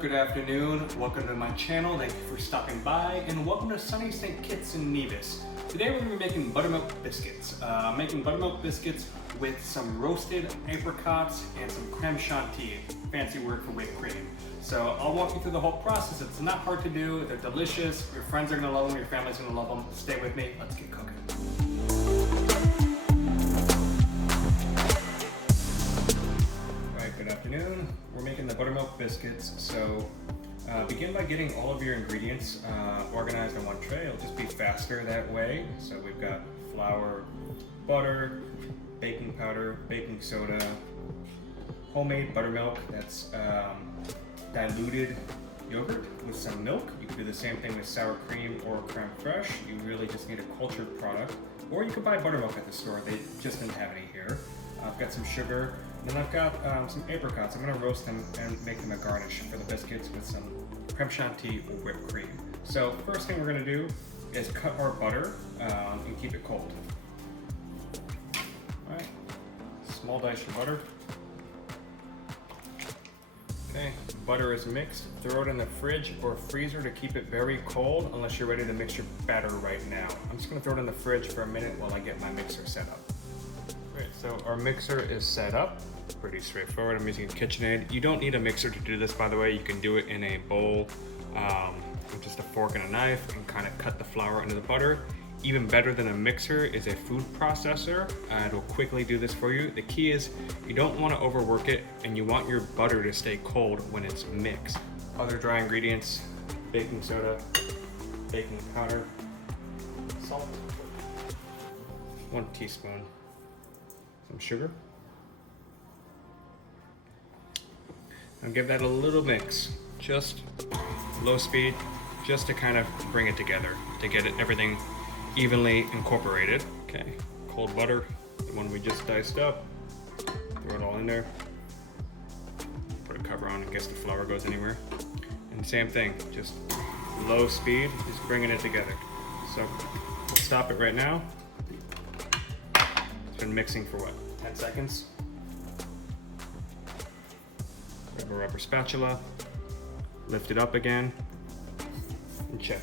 good afternoon. Welcome to my channel. Thank you for stopping by, and welcome to Sunny St. Kitts in Nevis. Today we're going to be making buttermilk biscuits. Making buttermilk biscuits with some roasted apricots and some creme chantilly, fancy word for whipped cream. So I'll walk you through the whole process. It's not hard to do. They're delicious. Your friends are going to love them. Your family's going to love them. Stay with me. Let's get cooking. Good afternoon. We're making the buttermilk biscuits. So begin by getting all of your ingredients organized in one tray. It'll just be faster that way. So we've got flour, butter, baking powder, baking soda, homemade buttermilk that's diluted yogurt with some milk. You can do the same thing with sour cream or creme fraiche. You really just need a cultured product. Or you could buy buttermilk at the store. They just didn't have any here. I've got some sugar. And then I've got some apricots. I'm going to roast them and make them a garnish for the biscuits with some creme chantilly or whipped cream. So first thing we're going to do is cut our butter and keep it cold. All right, small dice of butter. Okay, butter is mixed. Throw it in the fridge or freezer to keep it very cold unless you're ready to mix your batter right now. I'm just going to throw it in the fridge for a minute while I get my mixer set up. So our mixer is set up, pretty straightforward. I'm using a KitchenAid. You don't need a mixer to do this, by the way. You can do it in a bowl with just a fork and a knife and kind of cut the flour into the butter. Even better than a mixer is a food processor. It will quickly do this for you. The key is you don't want to overwork it, and you want your butter to stay cold when it's mixed. Other dry ingredients: baking soda, baking powder, salt, 1 teaspoon. Some sugar. I'll give that a little mix, just low speed, just to kind of bring it together, to get everything evenly incorporated. Okay, cold butter, the one we just diced up, throw it all in there, put a cover on in case the flour goes anywhere. And same thing, just low speed, just bringing it together. So we'll stop it right now. Been mixing for what, 10 seconds? Grab a rubber spatula, lift it up again, and check.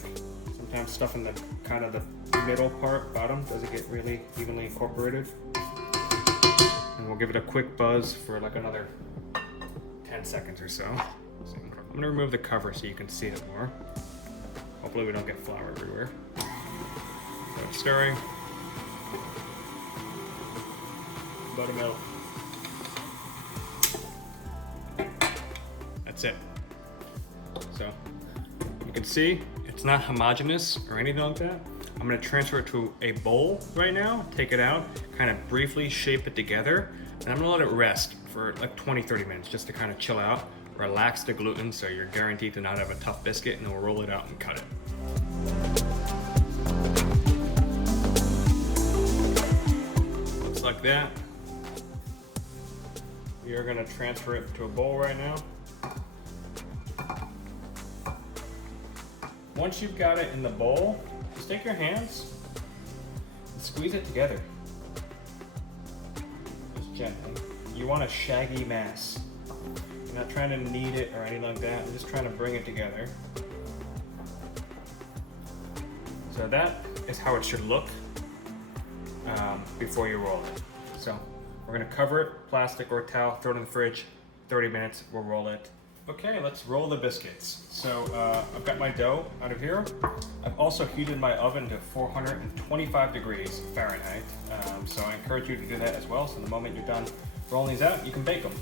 Sometimes stuff in the kind of the middle part, bottom, doesn't get really evenly incorporated. And we'll give it a quick buzz for like another 10 seconds or so. I'm gonna remove the cover so you can see it more. Hopefully we don't get flour everywhere. So stirring. Buttermilk. That's it. So you can see it's not homogeneous or anything like that. I'm going to transfer it to a bowl right now, take it out, kind of briefly shape it together, and I'm going to let it rest for like 20-30 minutes just to kind of chill out, relax the gluten so you're guaranteed to not have a tough biscuit, and then we'll roll it out and cut it. Looks like that. We are going to transfer it to a bowl right now. Once you've got it in the bowl, just take your hands and squeeze it together. Just gently. You want a shaggy mass. You're not trying to knead it or anything like that. I'm just trying to bring it together. So that is how it should look before you roll it. So we're gonna cover it, plastic or towel, throw it in the fridge, 30 minutes, we'll roll it. Okay, let's roll the biscuits. So I've got my dough out of here. I've also heated my oven to 425 degrees Fahrenheit. So I encourage you to do that as well. So the moment you're done rolling these out, you can bake them.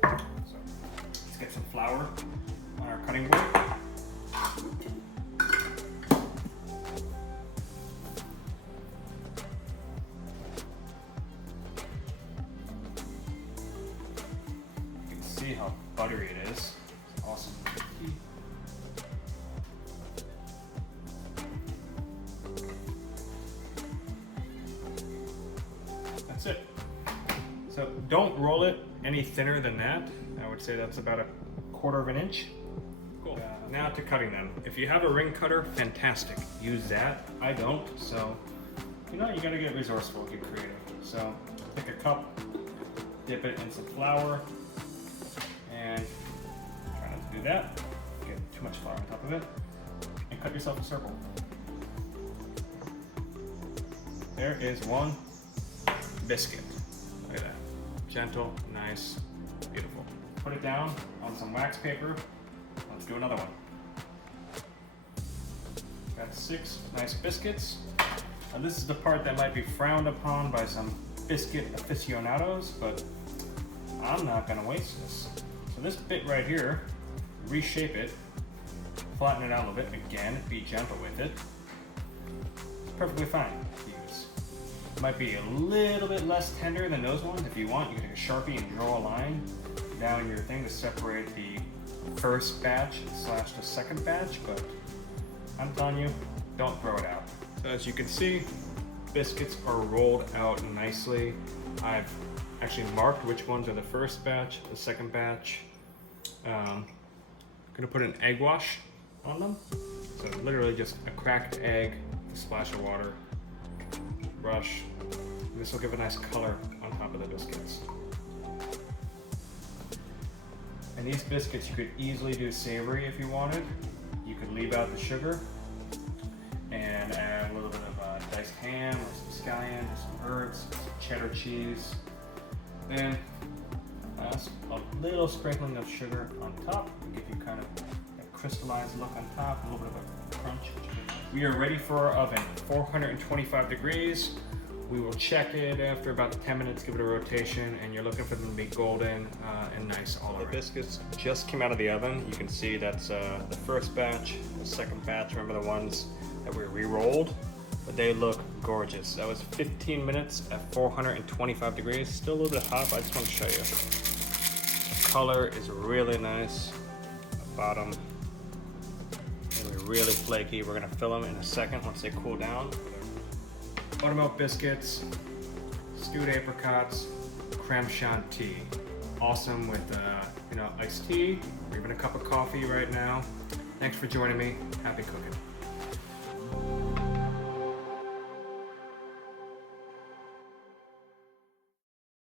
So let's get some flour on our cutting board. See how buttery it is. It's awesome. That's it. So don't roll it any thinner than that. I would say that's about 1/4 inch. Cool. Now to cutting them. If you have a ring cutter, fantastic. Use that. I don't, so you gotta get resourceful, get creative. So pick a cup, dip it in some flour, and try to Do that, get too much flour on top of it, and cut yourself a circle. There is one biscuit. Look at that. Gentle, nice, beautiful. Put it down on some wax paper. Let's do another one. Got 6 nice biscuits. Now this is the part that might be frowned upon by some biscuit aficionados, but I'm not gonna waste this. So this bit right here, reshape it, flatten it out a little bit. Again, be gentle with it. It's perfectly fine to use. It might be a little bit less tender than those ones. If you want, you can take a Sharpie and draw a line down your thing to separate the first batch / the second batch, but I'm telling you, don't throw it out. So as you can see, biscuits are rolled out nicely. I've actually marked which ones are the first batch, the second batch. I'm gonna put an egg wash on them. So literally just a cracked egg, a splash of water, brush. And this will give a nice color on top of the biscuits. And these biscuits you could easily do savory if you wanted. You could leave out the sugar and add a little bit of diced ham or some scallion or some herbs, some cheddar cheese. Then a little sprinkling of sugar on top to give you kind of a crystallized look on top, a little bit of a crunch. We are ready for our oven, 425 degrees. We will check it after about 10 minutes, give it a rotation, and you're looking for them to be golden and nice all over. The biscuits just came out of the oven. You can see that's the first batch, the second batch. Remember the ones that we re-rolled? But they look gorgeous. That was 15 minutes at 425 degrees. Still a little bit hot, but I just want to show you. The color is really nice. The bottom, they're really flaky. We're gonna fill them in a second once they cool down. Buttermilk biscuits, stewed apricots, creme chantilly. Awesome with iced tea or even a cup of coffee right now. Thanks for joining me. Happy cooking.